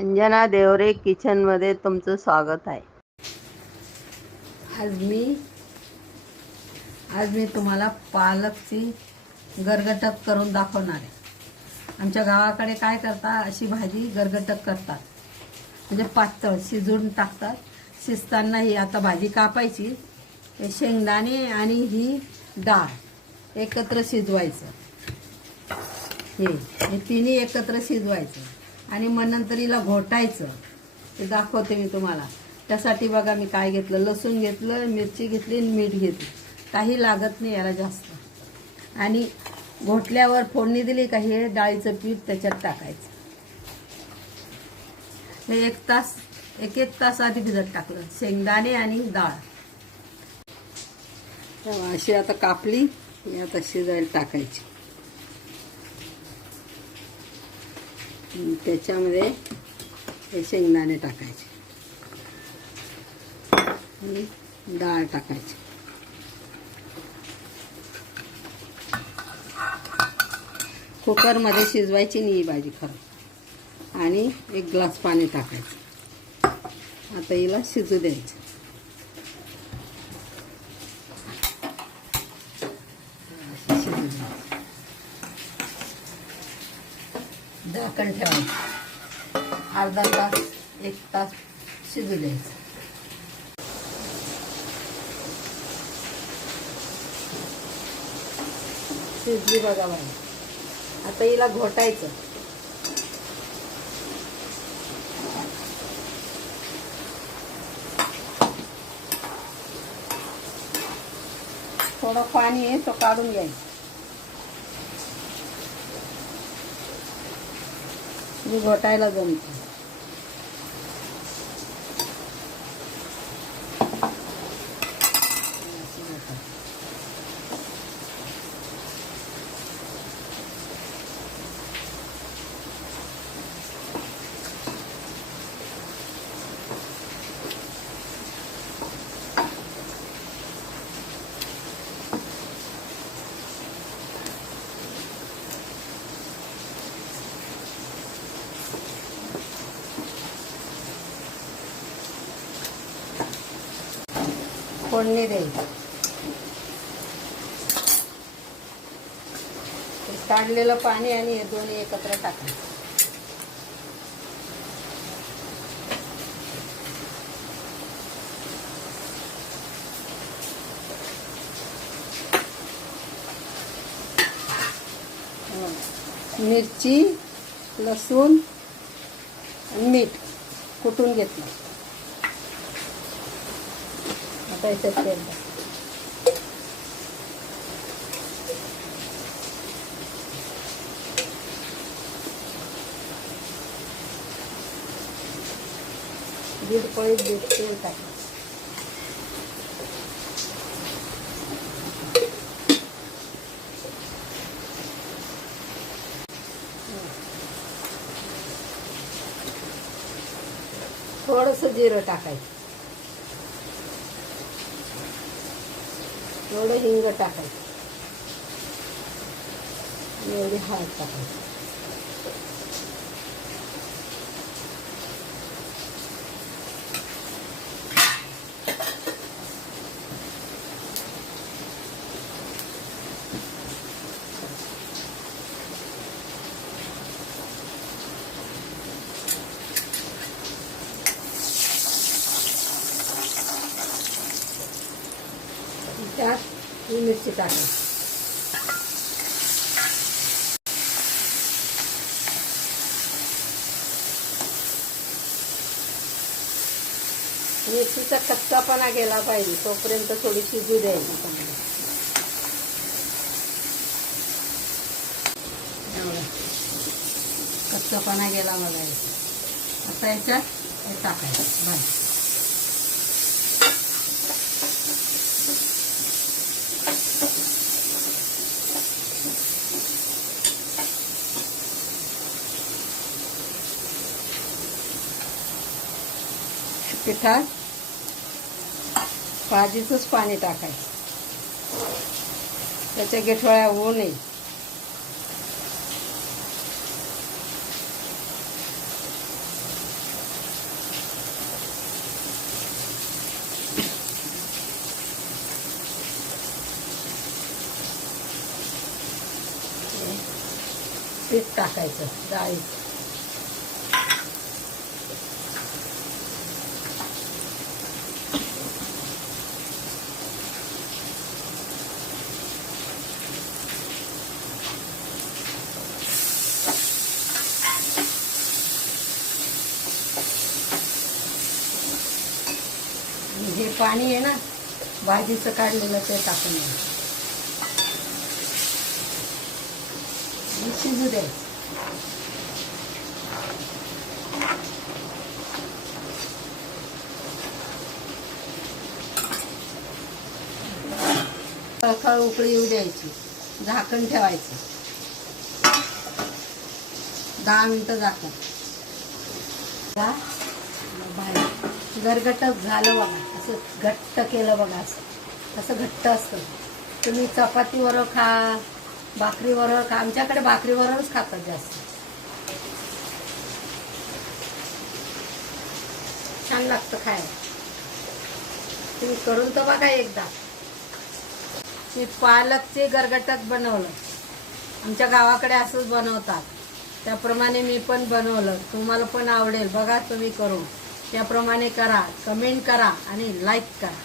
अंजना देवरे किचनमध्ये तुमचं स्वागत आहे. आज मी आज मी तुम्हाला पालकची गरगटक करून दाखवणार आहे. आमच्या गावाकडे काय करतात अशी भाजी गरगटक करतात. म्हणजे पातळ शिजवून टाकतात. शिजताना ही आता भाजी कापायची. शेंगदाणे आणि ही डाळ एकत्र शिजवायचं. हे हे तिन्ही एकत्र शिजवायचं. आणि मग नंतर हिला घोटायचं. ते दाखवते मी तुम्हाला. त्यासाठी बघा मी काय घेतलं. लसूण घेतलं मिरची घेतली आणि मीठ घेतलं. काही लागत नाही याला जास्त. आणि घोटल्यावर फोडणी दिली का हे डाळीचं पीठ त्याच्यात टाकायचं. हे एक तास एक एक तास आधी भिजत टाकलं. शेंगदाणे आणि डाळ. अशी आता कापली ही आता शिजायला टाकायची. त्याच्यामध्ये हे शेंगदाणे टाकायचे. डाळ टाकायची. कुकरमध्ये शिजवायची नाही भाजी खरं. आणि एक ग्लास पाणी टाकायचं. आता हिला शिजू द्यायचं अशी शिजू द्यायची. झाकण ठेवायचं. अर्धा तास एक तास शिजू द्यायचं. शिजली बघा बाई. आता हिला घोटायचं. थोडं पाणी आहे तो काढून घ्यायचं. मी घोटायला फोडणी द्यायची काढलेलं पाणी आणि हे दोन्ही एकत्र टाकायचं मिरची लसूण मीठ कुटून घेतलं. आता याच्यात तेल दीड पळी दीड तेल टाक थोडंसं जिरं टाकायचं. एवढं हिंग टाकायचं आणि एवढी हळद टाकायची ही मिरची टाकायची मिरचीचा कच्चापणा गेला पाहिजे तोपर्यंत थोडी शिजू द्यायची कच्चापणा गेला बघायचा आता याच्यात हे टाकायचं. बाय पिठात भाजीचंच पाणी टाकायचं. त्याच्या गिठोळ्या होऊ नये. पीठ टाकायचं डाळीचं. पाणी आहे ना भाजीचं काढलेलं ते टाकून शिजू दे. खळखळ उकळी येऊ द्यायची झाकण ठेवायचं. दहा मिनटं झाकण. बाहेर. गरगटच झालं बघा. असं घट्ट केलं बघा असं. असं घट्ट असतं. तुम्ही चपातीवर खा भाकरीवर खा. आमच्याकडे भाकरीवरच खातात जास्त. छान लागतं खायला. तुम्ही करून तर बघा एकदा. मी पालकचे गरगटक बनवलं. आमच्या गावाकडे असंच बनवतात. त्याप्रमाणे मी पण बनवलं. तुम्हाला पण आवडेल. बघा तुम्ही करून. त्याप्रमाणे करा कमेंट करा आणि लाईक करा.